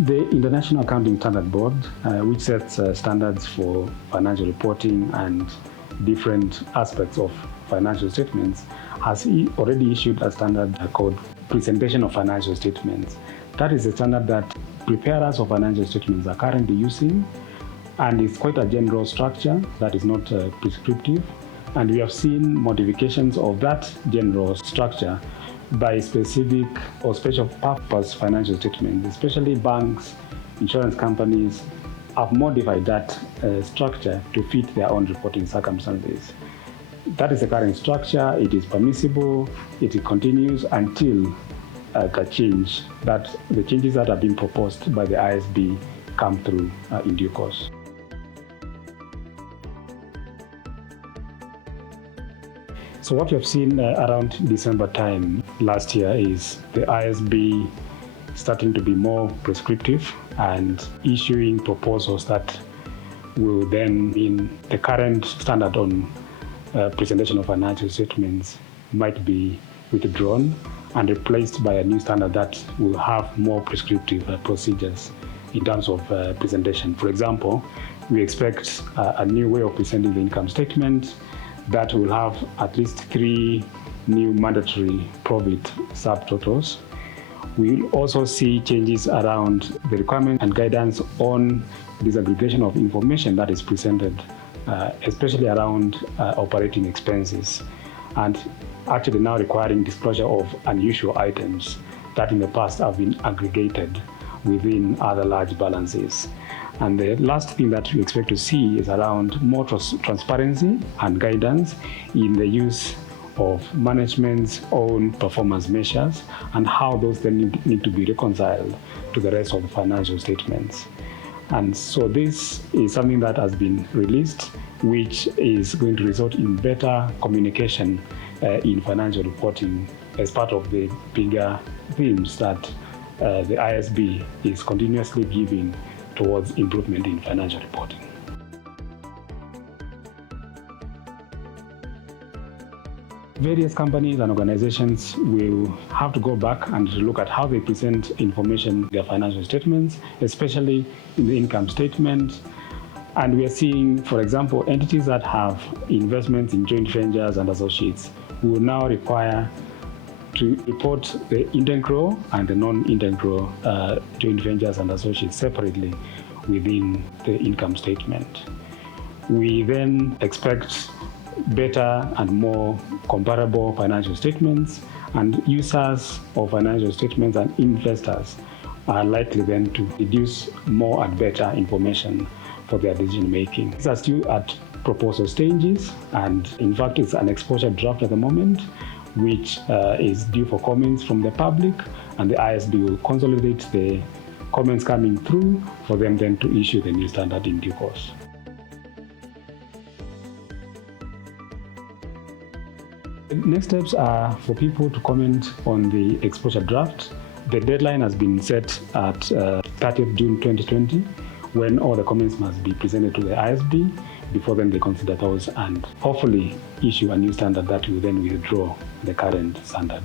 The International Accounting Standard Board, which sets standards for financial reporting and different aspects of financial statements, has already issued a standard called Presentation of Financial Statements. That is a standard that preparers of financial statements are currently using, and it's quite a general structure that is not prescriptive. And we have seen modifications of that general structure by specific or special purpose financial statements, especially banks, insurance companies have modified that structure to fit their own reporting circumstances. That is the current structure. It is permissible. It continues until the changes that are being proposed by the ISB come through in due course. So what we have seen around December time last year is the ISB starting to be more prescriptive and issuing proposals that will then mean the current standard on presentation of financial statements might be withdrawn and replaced by a new standard that will have more prescriptive procedures in terms of presentation. For example, we expect a new way of presenting the income statement that will have at least 3 new mandatory profit subtotals. We will also see changes around the requirement and guidance on disaggregation of information that is presented, especially around operating expenses, and actually now requiring disclosure of unusual items that in the past have been aggregated within other large balances. And the last thing that we expect to see is around more transparency and guidance in the use of management's own performance measures and how those then need to be reconciled to the rest of the financial statements. And so this is something that has been released, which is going to result in better communication in financial reporting as part of the bigger themes that the ISB is continuously giving towards improvement in financial reporting. Various companies and organizations will have to go back and look at how they present information in their financial statements, especially in the income statement. And we are seeing, for example, entities that have investments in joint ventures and associates will now require to report the integral and the non-integral joint ventures and associates separately within the income statement. We then expect better and more comparable financial statements, and users of financial statements and investors are likely then to deduce more and better information for their decision making. These are still at proposal stages, and in fact it's an exposure draft at the moment, which is due for comments from the public, and the ISB will consolidate the comments coming through for them then to issue the new standard in due course. The next steps are for people to comment on the exposure draft. The deadline has been set at 30th June 2020, when all the comments must be presented to the ISB. Before then they consider those and hopefully issue a new standard that will then withdraw the current standard.